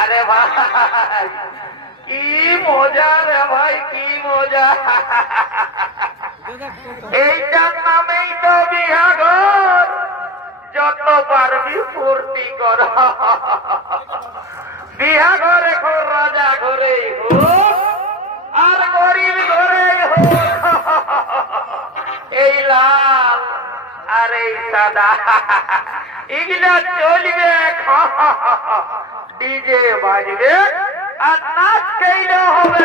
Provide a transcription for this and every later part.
আরে ভাই কি মজা রে ভাই, কি মজা। এইটার নামেই তো বিহাঘর, যত পারবি ফুর্তি কর। বিহাঘর এখন রাজা ঘরে হোক আর গরিব ঘরে হোক, এই লাল আর এই সাদা এগুলা চলবে। ডিজে বাজবে আর নাচ খেলে হবে।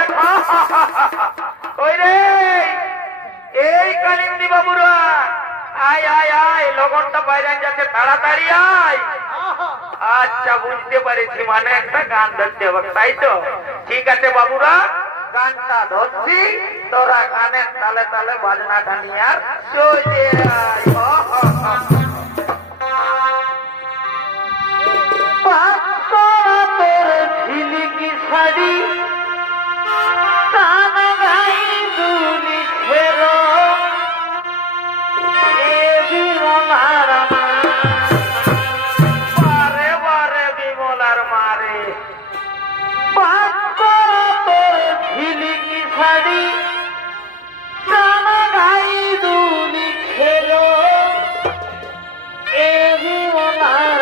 ওই রে এই কালিন্দি বাবুরা, আয় আয় আয়, লগনটা বাইরে যাচ্ছে, তাড়াতাড়ি আয়। আচ্ছা বুঝতে পেরেছি, মানে একটা গান ধরতে হবে, তাই তো? ঠিক আছে বাবুরা, গানটা ধরছি, তোরা গানের তালে তালে বাজনাটা নিয়ে আর চলে আয়। ঝিলিকি শাড়ি কান গাই দুলি ফেরো, এ বিমলার বারে বারে বিমলার মারে। তোর ঝিলিকি শাড়ি কান গাই দুলি ফেরো, এ বিমলার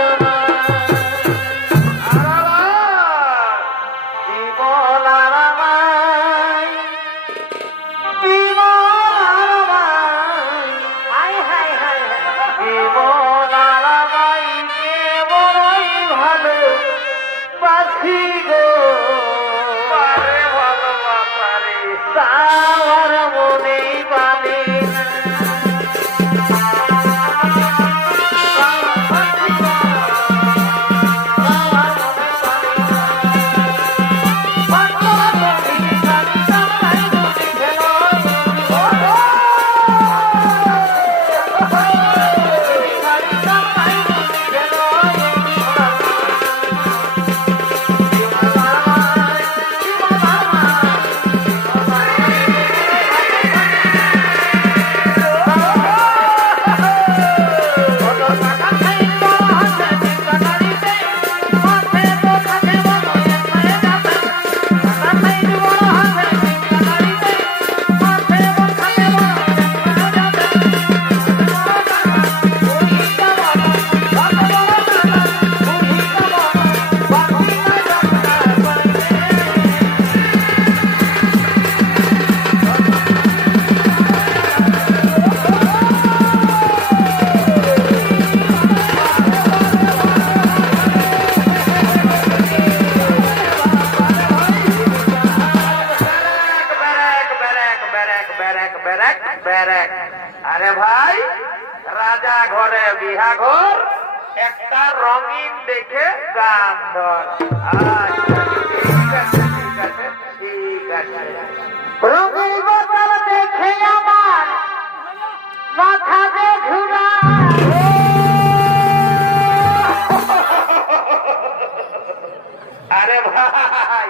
আরে ভাই, রাজা ঘরে বিহা ঘর, একটা রঙিন দেখে গান ধর। আচ্ছা ঠিক আছে ঠিক আছে ঠিক আছে। রঙিন বোতল দেখে আমার মাথা যে ঘুরায়। আরে ভাই,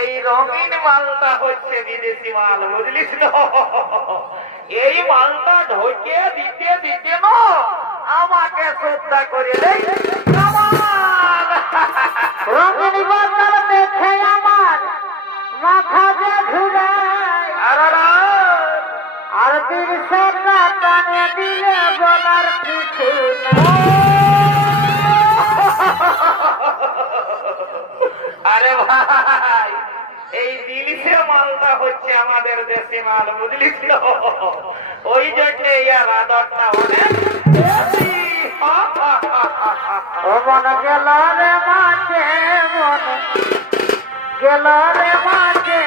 এই রঙিন মালটা হচ্ছে বিদেশি মাল, বুঝলিস না? এই মালটা ঢোকে দিতে দিতে না আমাকে শ্রদ্ধা করে দেয়। রঙিন বোতল দেখে আমার মাথা যে ঘুরায়, আর তিরশটা টানে দিলে বলার কিছু আরে ভাই, এই দিলিসে মালটা হচ্ছে আমাদের দেশি মাল, বুঝলিস তো? ওই জন্য ইয়ার আদরটা অনেক বেশি। মন গেল রে মাঝে, মন গেল রে মাঝে,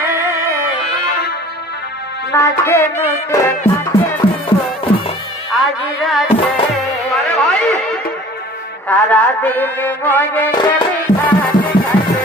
নাচে নুচে নাচে আজি রাজে। আরে ভাই, সারাদিন মজে গেলি খাতে খাতে।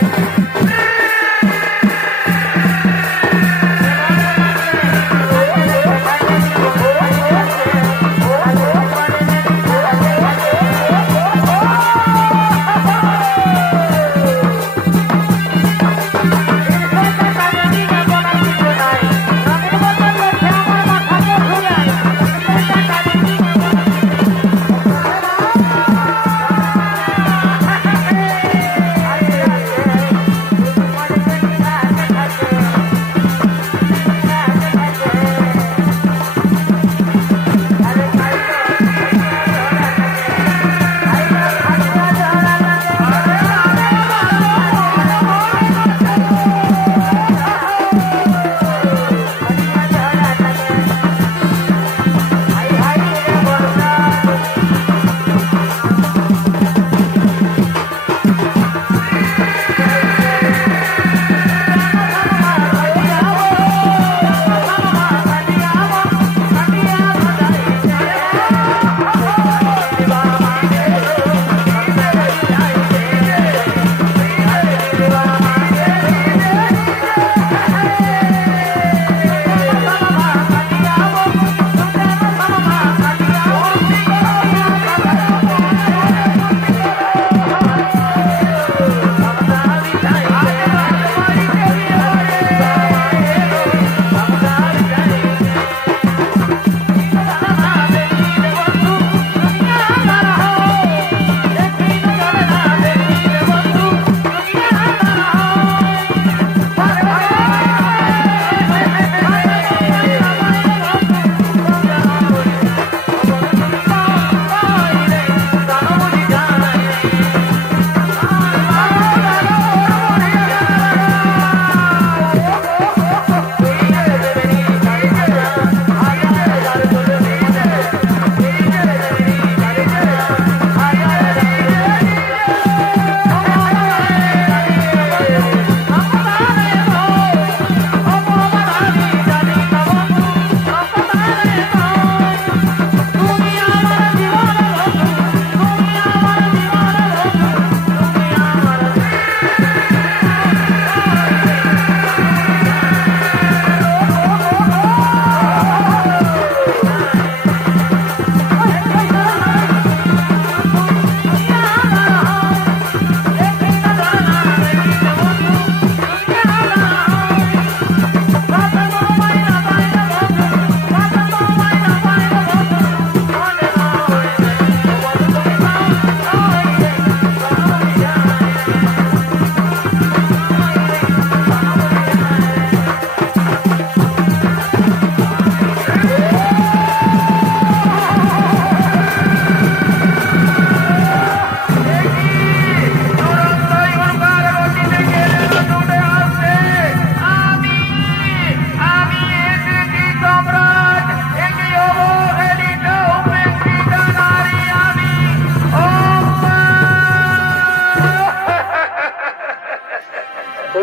এ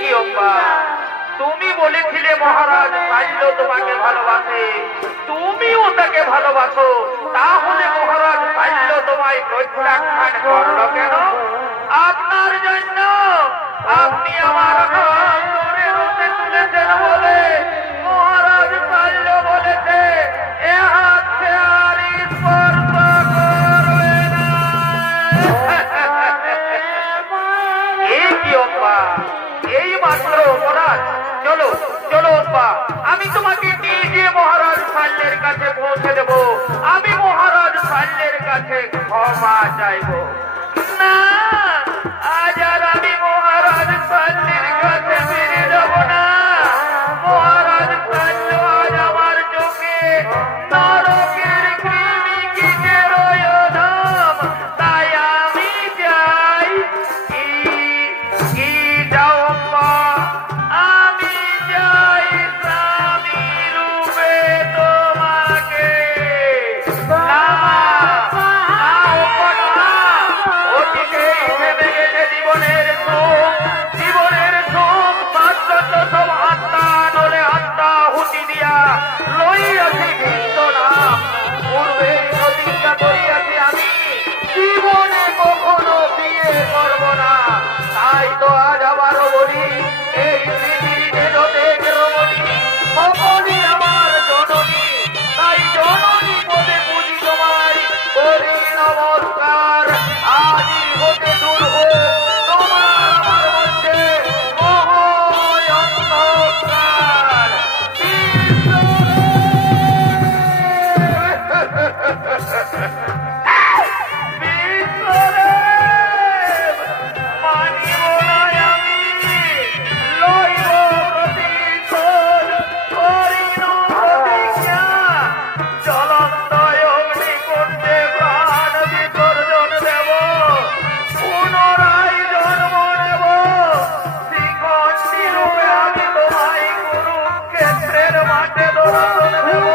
কি অম্বা, তুমি বলেছিলে মহারাজ পাইল তোমাকে ভালোবাসে, তুমিও তাকে ভালোবাসো, তাহলে মহারাজ পাইল তোমায় প্রত্যাখ্যান করলো কেন? আপনার জন্য আপনি আমার নাম ধরে রোদে তুলেছেন বলে মহারাজ পাইল বলেছে এ হাতে আর স্পর্শ করবে না। এ কি অম্বা, এই মাত্র মহারাজ, চলো চলো অম্বা, আমি তোমাকে নিয়ে গিয়ে মহারাজ পাল্যের কাছে পৌঁছে দেব, আমি মহারাজ পাল্যের কাছে ক্ষমা চাইব। না, আজ আর আমি মহারাজ পাল্যের কাছে ফিরে যাব না। মহারাজ পাল্য আজ আমার চোখে নরকের কৃমি কীটের ধাম, তাই আমি যাই। কি যাও অম্বা, আমি যাই স্বামী রূপে তোমাকে। না, না অম্বা না, অতীতেই থেমে গেছে জীবনের সুখ, জীবনের সুখ মাত্র সব আত্মা নলে আত্মা হুতি দিয়া লইয়াছি ভিন্ন নাম। পূর্বে প্রতিজ্ঞা করিয়াছি আমি জীবনে কখনো বিয়ে করব না, তাই তো আজ আবারও বলি এই পৃথিবীতে যতেক রমণী সকলই আমার জননী, তাই জননী পদে পুজি তোমায় করি নমস্কার। আজই হতে দূর হোক তোমার আমার মধ্যে মোহয় অন্ধকার। বিশ্বদেব, মানিব না আমি, লইব প্রতিশোধ, করিনু প্রতিজ্ঞা, জ্বলন্ত অগ্নিকুণ্ডে প্রাণ বিসর্জন দেব, পুনরায় জন্ম নেব, শ্রীকণ্ঠী রূপে আমি তোমায় কুরুক্ষেত্রের মাঠে দর্শন দেব,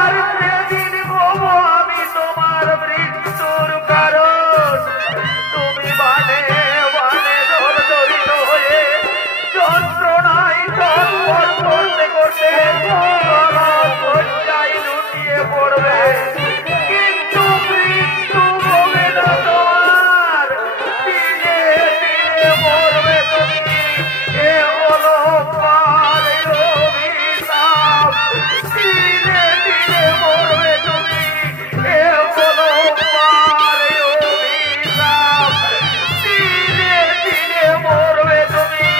আর সেদিন হব আমি তোমার মৃত্যুর কারণ। তুমি বানে বানে জর্জরিত হয়ে যন্ত্রণায় ছটফট করতে করতে শয্যায় লুটিয়ে পড়বে, কিন্তু মৃত্যু হবে না তোমার, দিনে দিনে মরবে তুমি। এ হলো পারের অভিশাপ, দিনে দিনে মরবে তুমি। এ হলো পারের অভিশাপ, দিনে দিনে মরবে তুমি।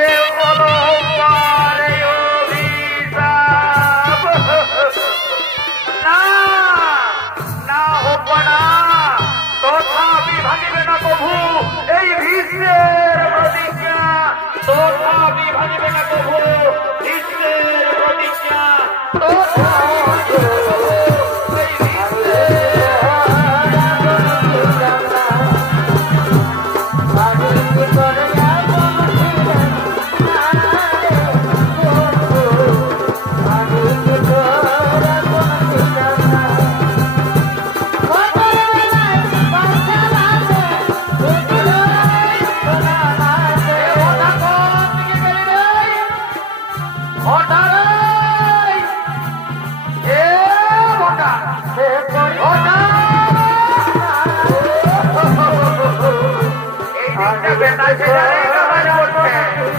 এ হলো পারের অভিশাপ। না, না হব না, তথাপি ভাঙিবে না কভু এই ভীষ্মের প্রতিজ্ঞা, তথাপি ভাঙিবে না কভু ভীষ্মের প্রতিজ্ঞা, তথাপি এই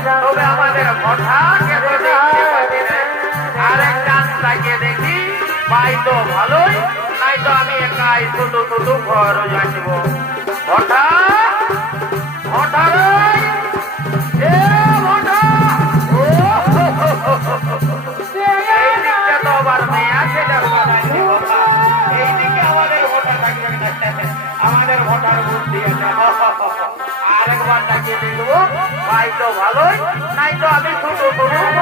তবে আমাদের হঠাৎ আরেক চান্স লাগিয়ে দেখি, পাই তো ভালোই, নাই তো আমি একাই ছোট ছোট ঘর যাইব। হঠাৎ হঠাৎ এই দিকটা তো আবার মেয়ে আছে, এইদিকে আমাদের ভোটার থাকবে, আমাদের ভোটার বুদ্ধি আছে। আরেকবার ডাকিয়ে দেখবো, পাই তো ভালোই, নাই তো আমি ছোট ছোট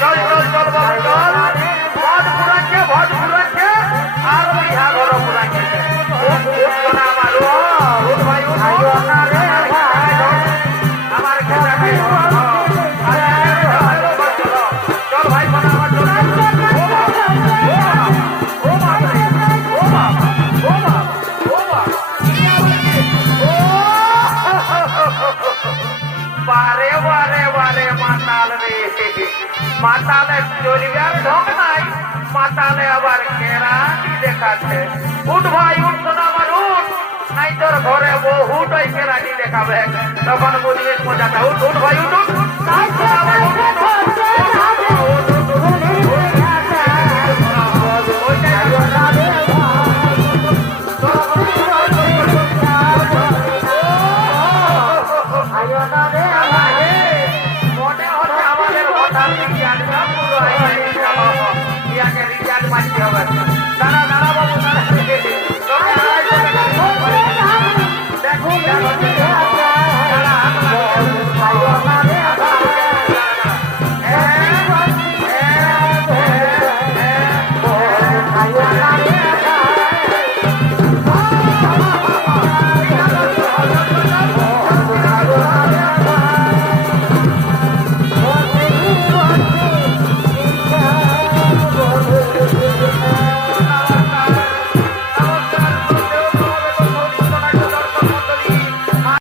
চল চল চল বাবু চল, ভট ঘুরাচ্ছে আর ওই ঘর ঘুরাচ্ছে আমার মাতালে চলবে আর ঢং নাই, মাতালে আবার কেরানি দেখাচ্ছে। উঠ ভাই উঠ, শোনা আমার উঠ, নাই তোর ঘরে বহুত ওই কেরানি দেখাবে, তখন বুঝবি মজাটা। উঠ উঠ ভাই উঠ উঠ, শোনা আমার উঠ, উঠ, উঠ।